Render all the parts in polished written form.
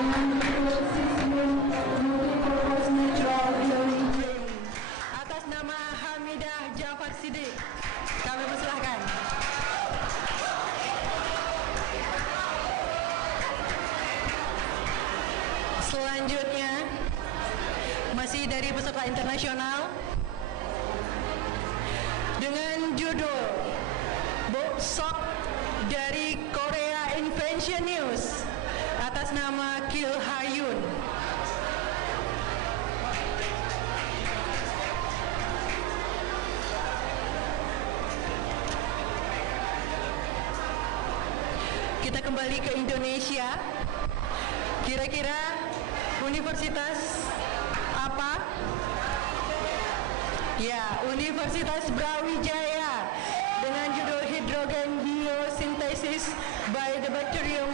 dengan judul Sistem Multipurpose Natural Learning Frame atas nama Hamidah Jafar Siddiq. Kami persilahkan. Selanjutnya masih dari peserta internasional dengan judul Book Sok dari Korea Invention News atas nama Kil Hayun. Kita kembali ke Indonesia. Kira-kira universitas apa? Ya, Universitas Brawijaya dengan judul Hydrogen Biosynthesis by the Bacterium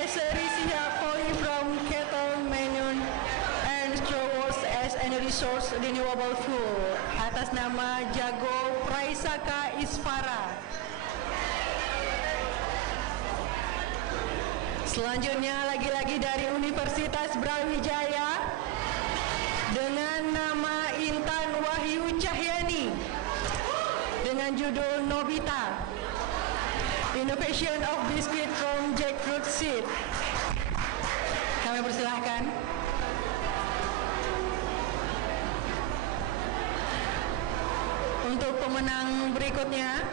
Escherichia coli from cattle manure and straw waste as energy source renewable fuel atas nama Jago Praisaka Isfara. Selanjutnya lagi-lagi dari Universitas Brawijaya dengan nama Intan Wahyu Cahyani dengan judul Nobita Innovation of Biscuit from Jackfruit Seed. Kami persilahkan. Untuk pemenang berikutnya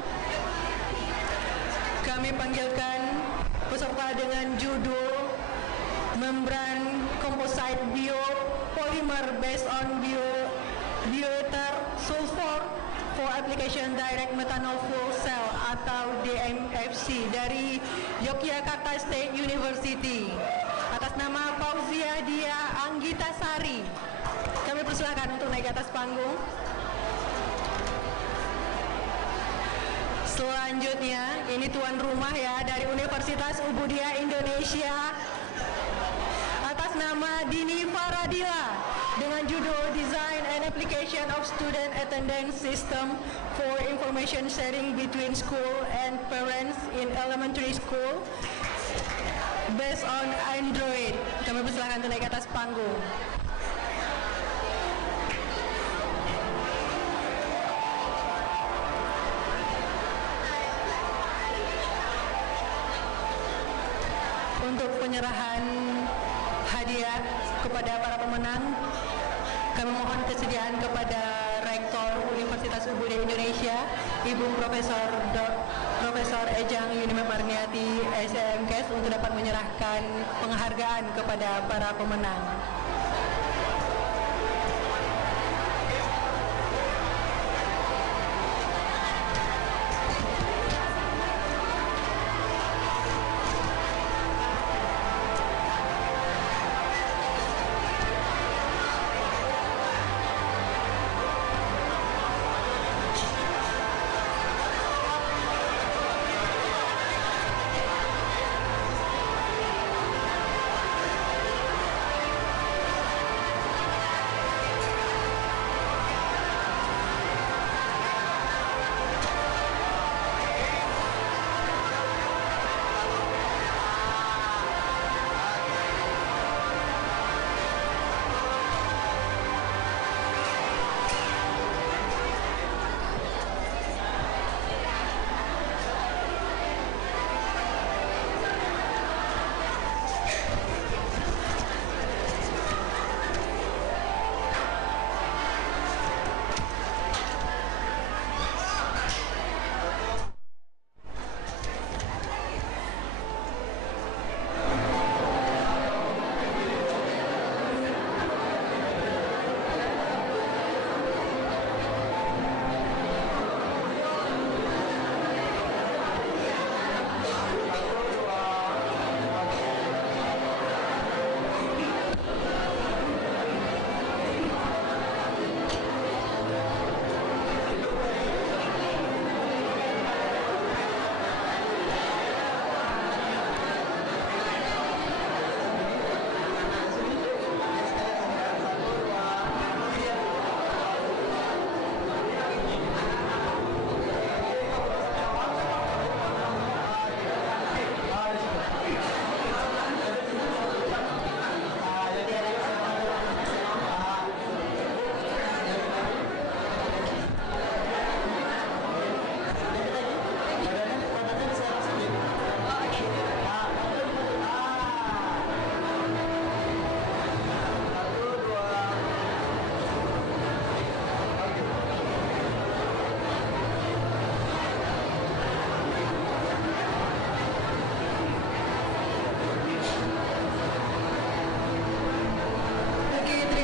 kami panggilkan peserta dengan judul Membran Composite Biopolymer based on bioether sulfur for application direct methanol fuel cell atau DMFC dari Yogyakarta State University atas nama Fauzia Dia Anggita Sari. Kami persilakan untuk naik ke atas panggung. Selanjutnya, ini tuan rumah ya dari Universitas Ubudiyah Indonesia atas nama Dini Faradila dengan judul Design and Application of Student Attendance System for Information Sharing Between School and Parents in Elementary School based on Android. Kami persilakan untuk naik ke atas panggung. Untuk penyerahan hadiah kepada para pemenang, kami mohon kesediaan kepada Rektor Universitas Ubudiyah Indonesia, Ibu Profesor Ejang Yunima Marniati SMKes untuk dapat menyerahkan penghargaan kepada para pemenang.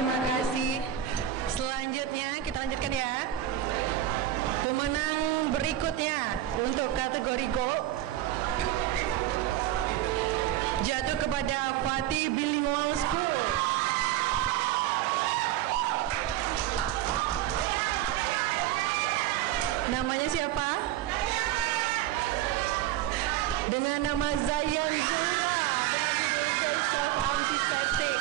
Terima kasih. Selanjutnya kita lanjutkan ya. Pemenang berikutnya untuk kategori gold jatuh kepada Fatih Bilingual School. Namanya siapa? Dengan nama Zayan Zura dengan judul Self Antiseptic.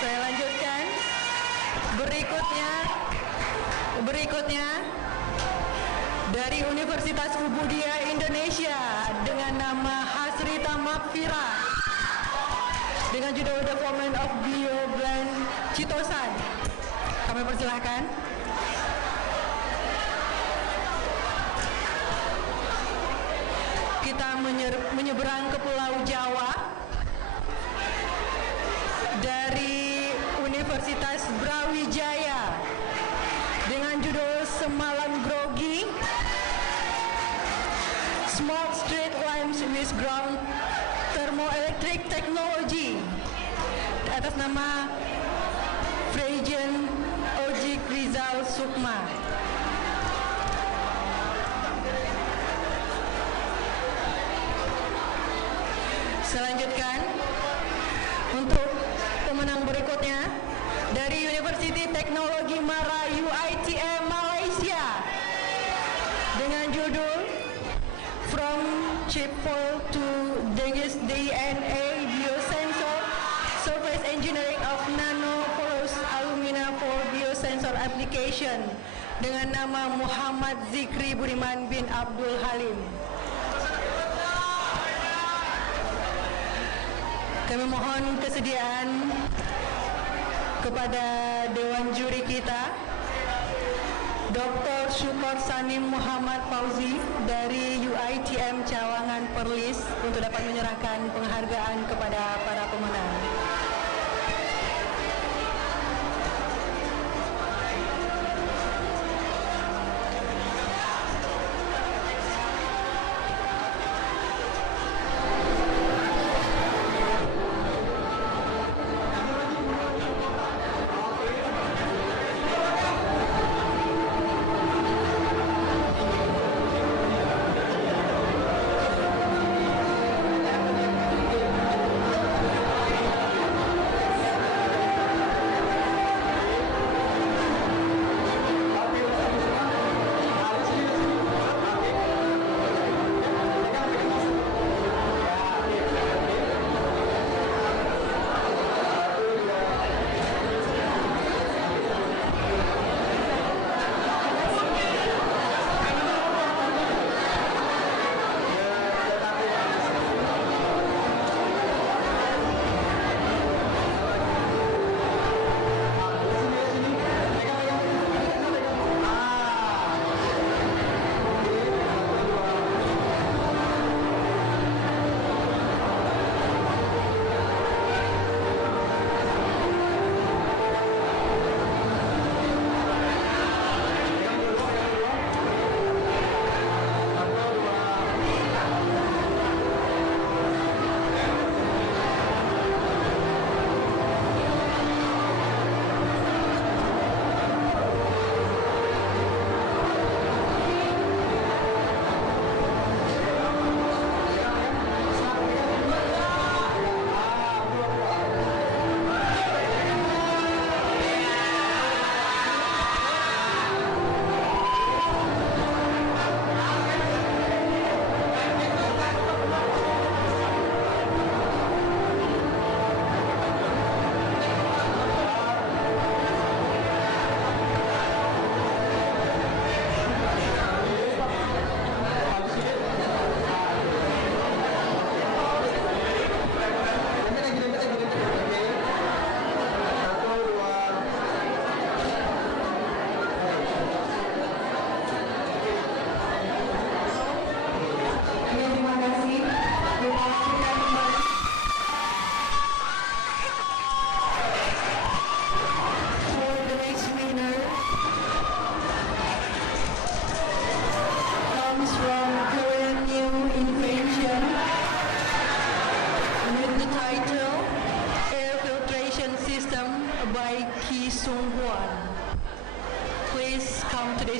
Saya lanjutkan. Berikutnya dari Universitas Ubudia Indonesia dengan nama Hasrita Makfira dengan judul Development of Bioblend Chitosan. Kami persilahkan. Kita menyeberang ke Pulau Jawa dari Universitas Brawijaya dengan judul Semalam Grogi, Smart Street Lamps with Ground Thermoelectric Technology atas nama Frejen Ojik Rizal Sukma. Selanjutkan untuk pemenang berikutnya dari Universiti Teknologi Mara UiTM Malaysia dengan judul From Chip Foil to DNA Biosensor Surface Engineering of Nanoporous Alumina for Biosensor Application dengan nama Muhammad Zikri Budiman bin Abdul Halim. Kami mohon kesediaan kepada Dewan Juri kita, Dr. Syukor Sanim Muhammad Fauzi dari UiTM Cawangan Perlis untuk dapat menyerahkan penghargaan kepada para pemenang.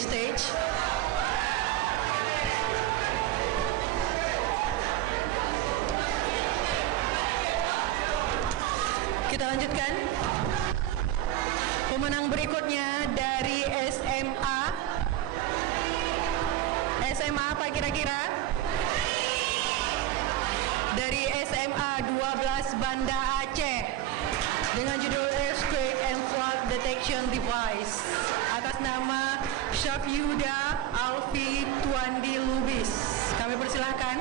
stage. Kita lanjutkan. Pemenang berikutnya dari SMA. SMA apa kira-kira? Dari SMA 12 Banda Aceh dengan judul Earthquake and Flood Detection Device atas nama Syafyuda Alfi Tuandi Lubis. Kami persilahkan.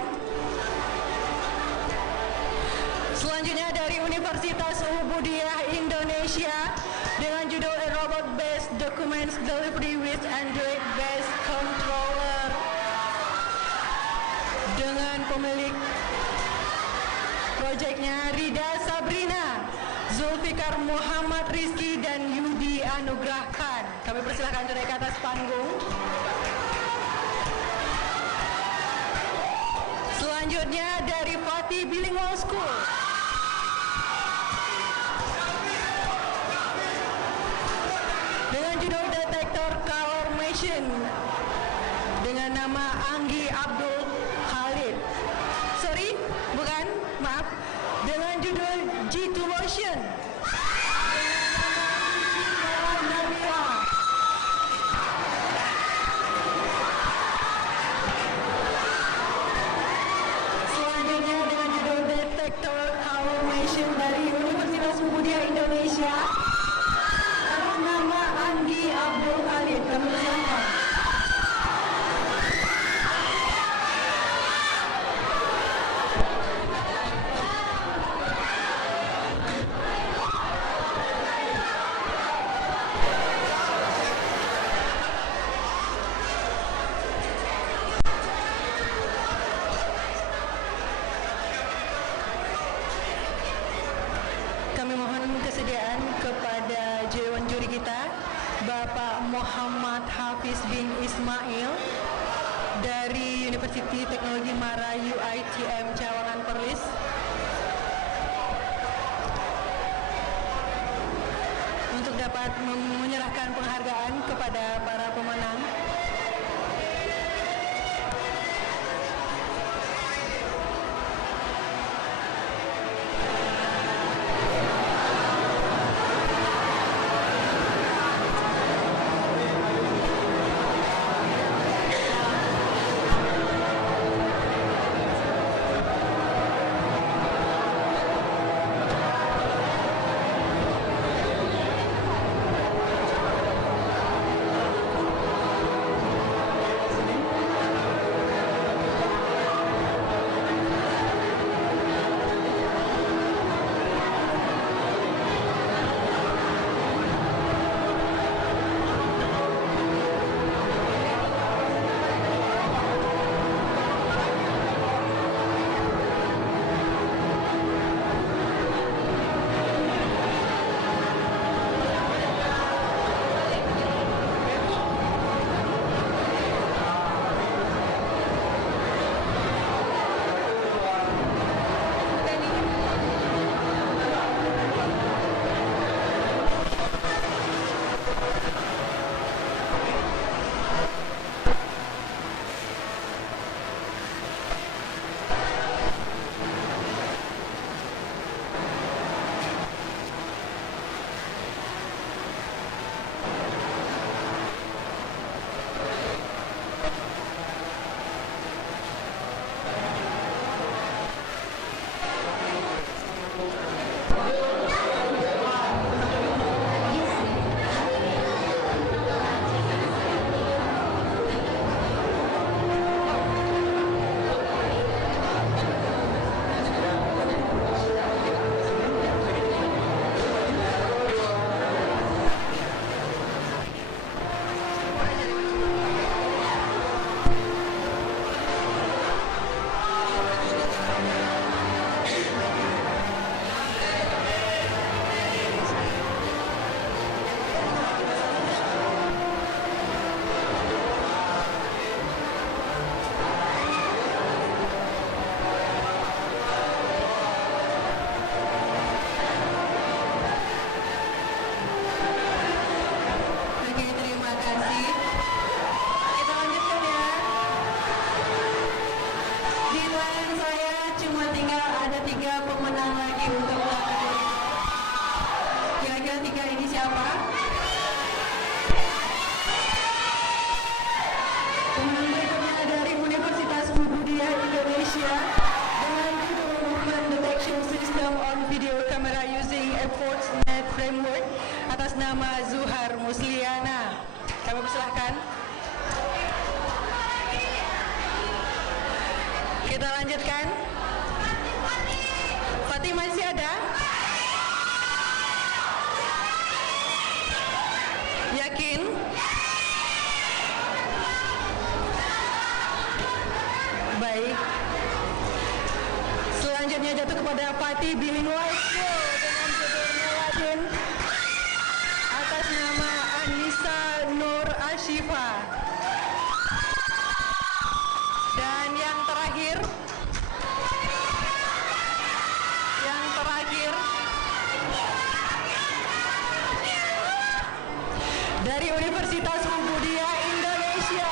Selanjutnya dari Universitas Ubudiyah Indonesia dengan judul A Robot Based Documents Delivery with Android Based Controller dengan pemilik proyeknya Rida Sabrina, Zulfikar Muhammad Rizki dan Yudi Anugrah Khan. Kami persilahkan naik ke atas panggung. Selanjutnya dari Fatih Bilingual School. Dengan judul Detektor Color Machine dengan nama Anggi Abdul Khalid. Sorry, bukan, maaf. Dengan judul G2 Motion. Selanjutnya dengan judul Detektor Color Machine dari Universitas Ubudiyah Indonesia. Atas nama Anggi Abdul Khalid. Kami persilakan. Kami mohon kesediaan kepada dewan juri kita, Bapak Muhammad Hafiz bin Ismail dari Universiti Teknologi Mara UITM Cawangan Perlis. Untuk dapat menyerahkan penghargaan kepada para pemenang. untuk kategori. Kira-kira 3 ini siapa? Pemenang berikutnya dari Universitas Muhammadiyah Indonesia dengan judul Movement Detection System on Video Camera Using Efforts.net Framework atas nama Zuhar Musliana. Kami persilahkan. Kita lanjutkan. Fatih masih ada? Yakin? Baik. Selanjutnya jatuh kepada Fatih Bilinguasio dengan judul Muladin atas nama Anissa Nur Ashifa. Dan yang terakhir dari Universitas Muhammadiyah Indonesia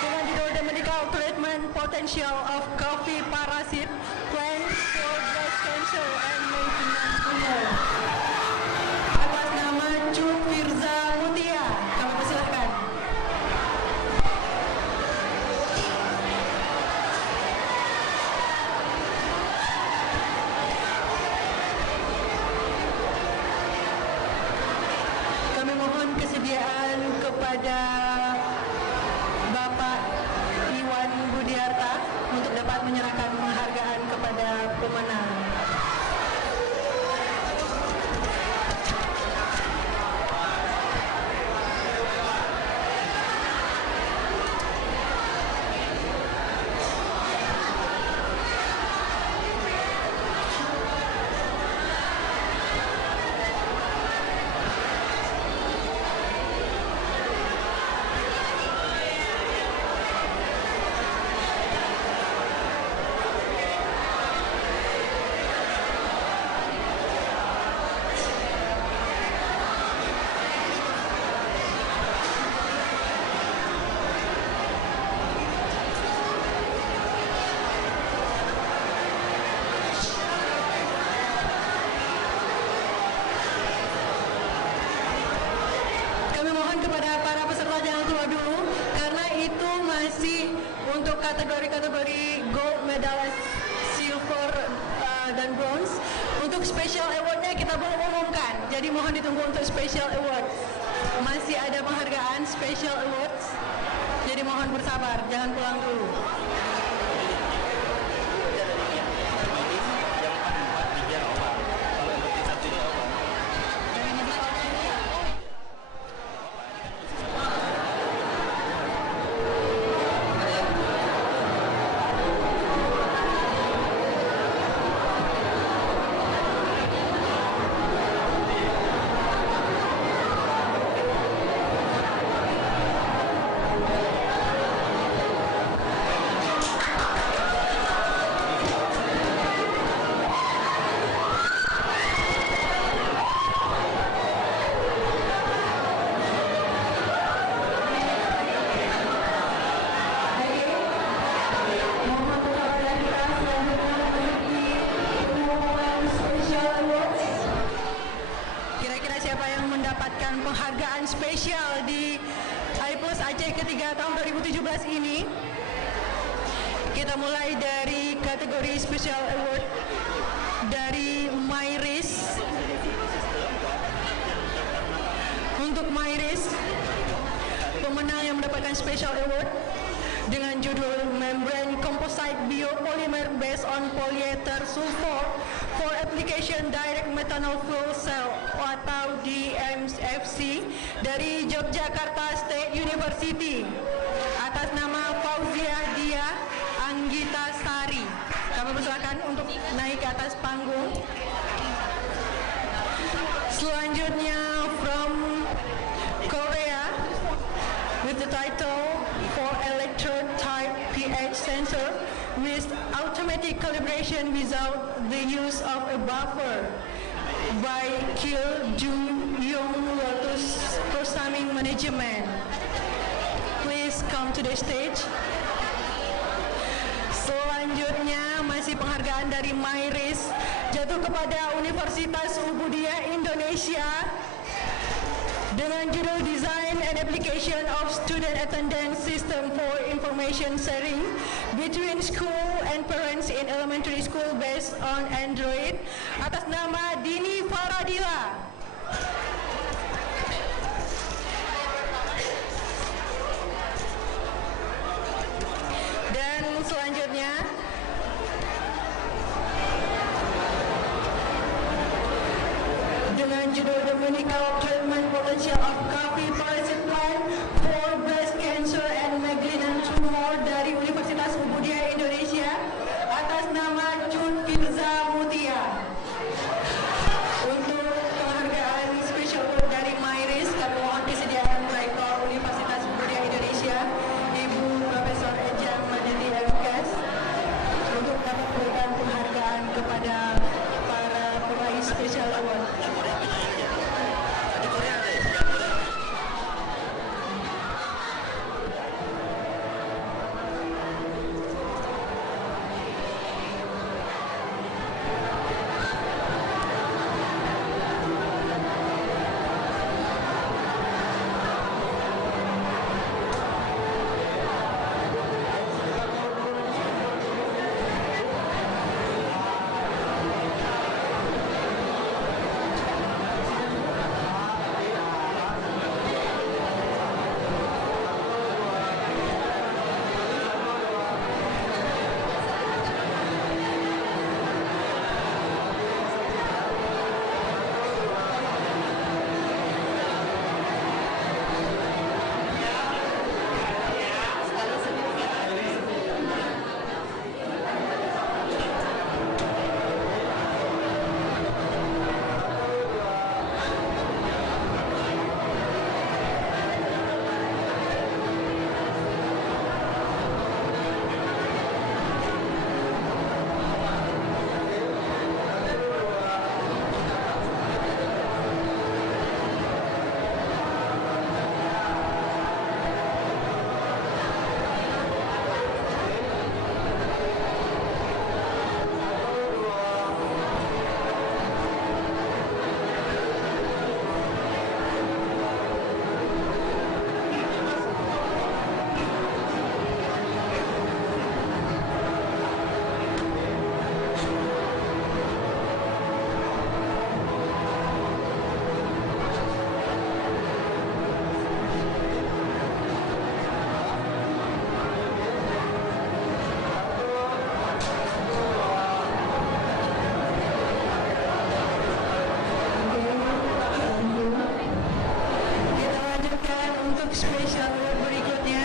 dengan judul The Medical Treatment Potential of Coffee Parasit Plants for Breast Cancer and Maintenance Tumor atas nama Cu Firza Mutia. Kami persilahkan. Kami mohon kesediaan kepada Bapak Iwan Budiarta untuk dapat menyerahkan penghargaan kepada pemenang. Kepada para peserta jangan keluar dulu karena itu masih untuk kategori-kategori gold, medalist, silver, dan bronze. Untuk special award-nya kita belum umumkan, jadi mohon ditunggu untuk special award. Masih ada penghargaan special awards, jadi mohon bersabar, jangan pulang dulu. Penghargaan spesial di IPLUS Aceh ketiga tahun 2017 ini. Kita mulai dari kategori Special Award dari MyRace. Untuk MyRace, pemenang yang mendapatkan Special Award dengan judul Membrane Composite Biopolymer Based on Polyether Sulfur for Application Direct Methanol Fuel Cell atau DMFC dari Yogyakarta State University atas nama Fauziah Dia Anggita Sari. Kami persilakan untuk naik ke atas panggung. Selanjutnya from Korea with the title for Electrode Type pH Sensor with automatic calibration without the use of a buffer by Kil Jung Young Lotus Programming Management. Please come to the stage. Selanjutnya selanjutnya masih penghargaan dari MyRIS jatuh kepada Universitas Ubudiyah Indonesia dengan judul Design and Application of Student Attendance System for Information Sharing between School and Parents in Elementary School based on Android atas nama Dini Faradila. Dan selanjutnya dengan judul Dominical Treatment Potential of Coffee Policy Plan for Breast Cancer and Malignant Tumor dari Universitas Ubudiyah Indonesia atas nama Jun Firza Mutia. Untuk penghargaan special award dari MyRIS, kami mohon kesediaan Rektor Universitas Ubudiyah Indonesia, Ibu Profesor Ejang Madani MKes, untuk dapat memberikan penghargaan kepada para peraih special award. Special award berikutnya.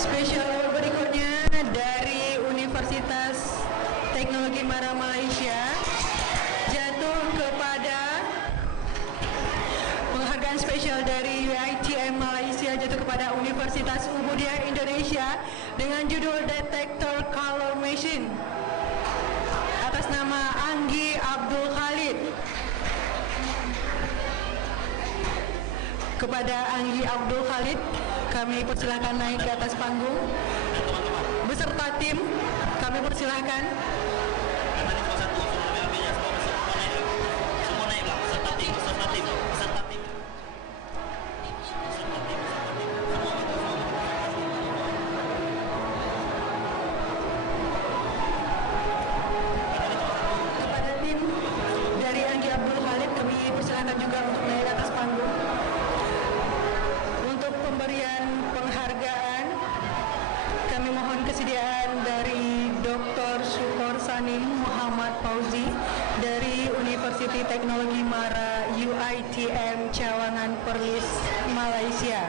Special award berikutnya dari Universitas Teknologi Mara Malaysia jatuh kepada penghargaan spesial dari UiTM Malaysia jatuh kepada Universitas Ubudiyah Indonesia dengan judul Detector Color Machine atas nama Anggi Abdul Khalid. Kepada Anggi Abdul Khalid, kami persilakan naik ke atas panggung. Beserta tim, kami persilakan. Kepada tim dari Anggi Abdul Khalid, kami persilakan juga untuk naik ke atas panggung. Pemberian penghargaan kami mohon kesediaan dari Dr. Syukor Sanim Muhammad Fauzi dari Universiti Teknologi Mara UiTM Cawangan Perlis Malaysia.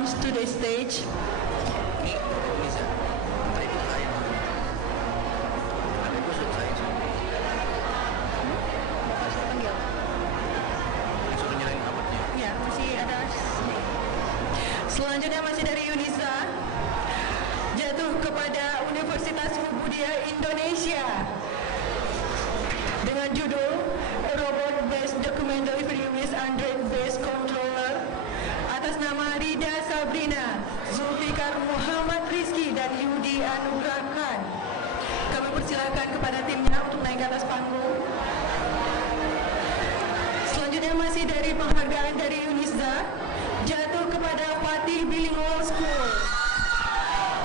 comes to the stage. Ya, masih ada. Selanjutnya masih dari Yunisa, jatuh kepada Universitas Muhammadiyah Indonesia dengan judul Robot Based Documentary Film with Android Based Controller atas nama Rida Sabrina, Zulfikar Muhammad Rizki dan Yudi Anugrah Khan. Kami persilakan kepada timnya untuk naik ke atas panggung. Selanjutnya masih dari penghargaan dari Yunisa, jatuh kepada Fatih Bilingual School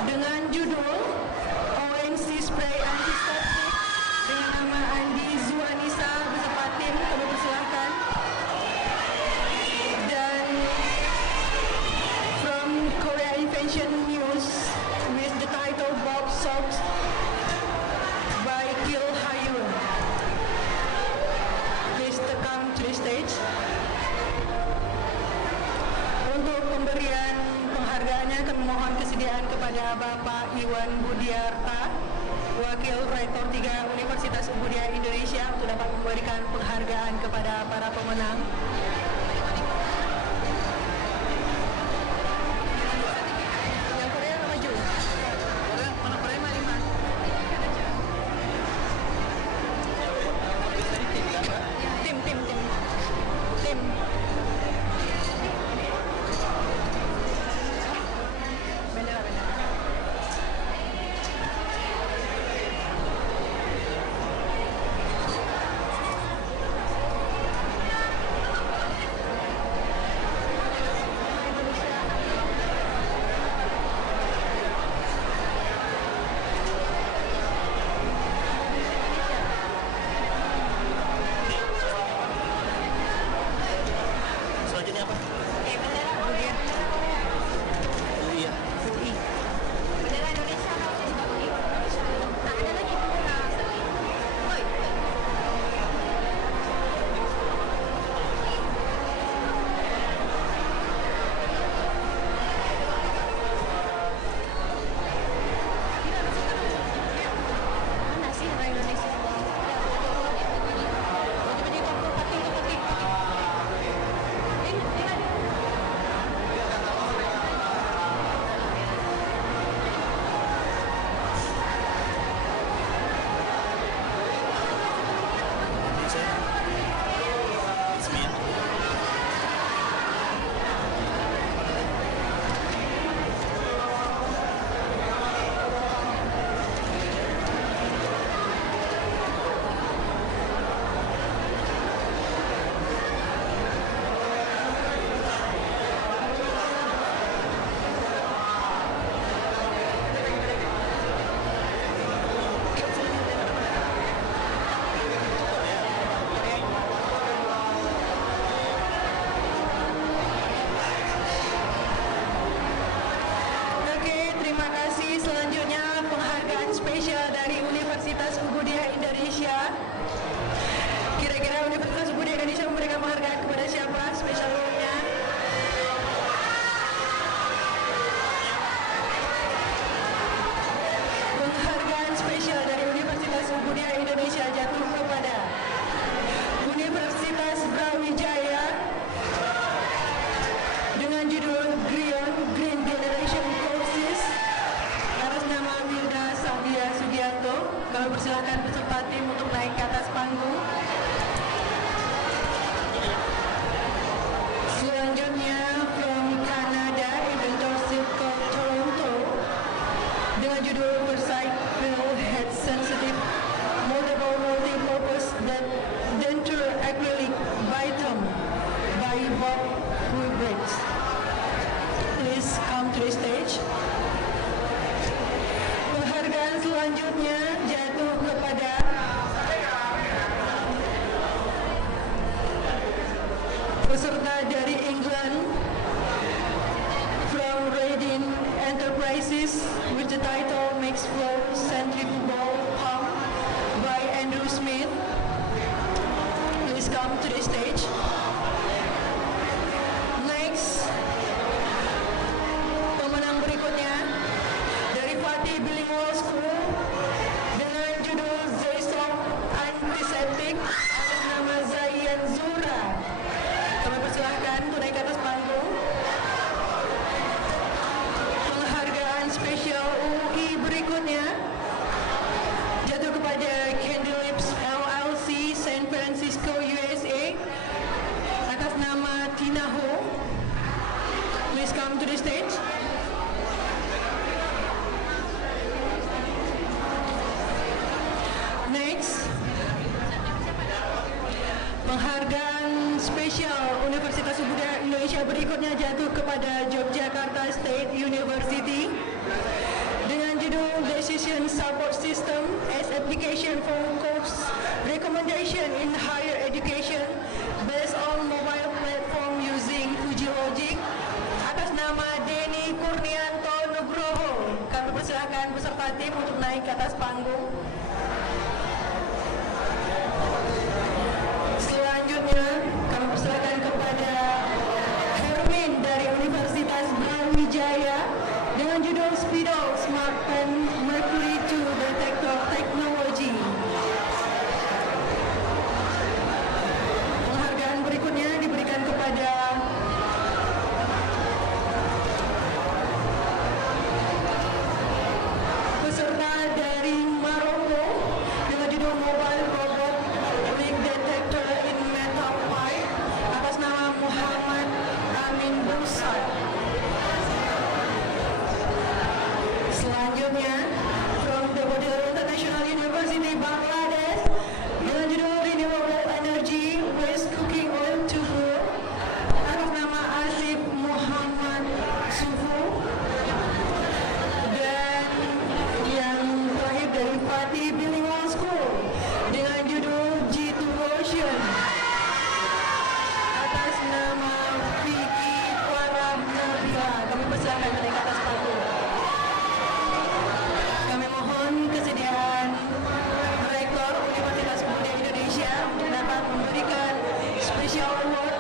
dengan judul ONC Spray Antiseptik dengan nama Andi Zuanisa beserta tim. Kami persilakan. Dan from Korea Invention News with the title Bob Socks by Gil Hayun. Please come to the stage. Untuk pemberian penghargaannya kami mohon kesediaan kepada Bapak Iwan Budiarta, Wakil Rektor 3 Universitas Muhammadiyah Indonesia untuk dapat memberikan penghargaan kepada para pemenang. Yang Korea maju. Mana Korea lima. Tim. peserta dari England from Radin Enterprises with the title Mixed Flow Centrifugal Pump by Andrew Smith. Please come to the stage. Next, come to the stage. Next, penghargaan spesial Universitas Budaya Indonesia berikutnya jatuh kepada Yogyakarta State University dengan judul Decision Support System as Application for Course Recommendation in Higher Education based on mobile platform using Fuji Logic atas nama Denny Kurnianto Nugroho. Kami persilakan peserta tim untuk naik ke atas panggung. Selanjutnya kami persilakan kepada Hermin dari Universitas Brawijaya dengan judul Spidol Smart Pen Mercury 2 Detector Technology. Penghargaan berikutnya diberikan kepada peserta dari Maroko dengan judul Mobile Robot Leak Detector in Metal Pipe atas nama Muhammad Amin Busar. Selanjutnya, from the Bodil International University Bangladesh dengan judul Renewable Energy Waste Cooking Oil to Grow atas nama Asif Muhammad Sufu. Dan yang terakhir dari Fatih Bilingual School dengan judul G2 Ocean atas nama Vicky Farah Nabila. Kami persilakan naik ke atas panggung. Kami mohon kesediaan Rektor Universitas Budaya Indonesia untuk dapat memberikan special award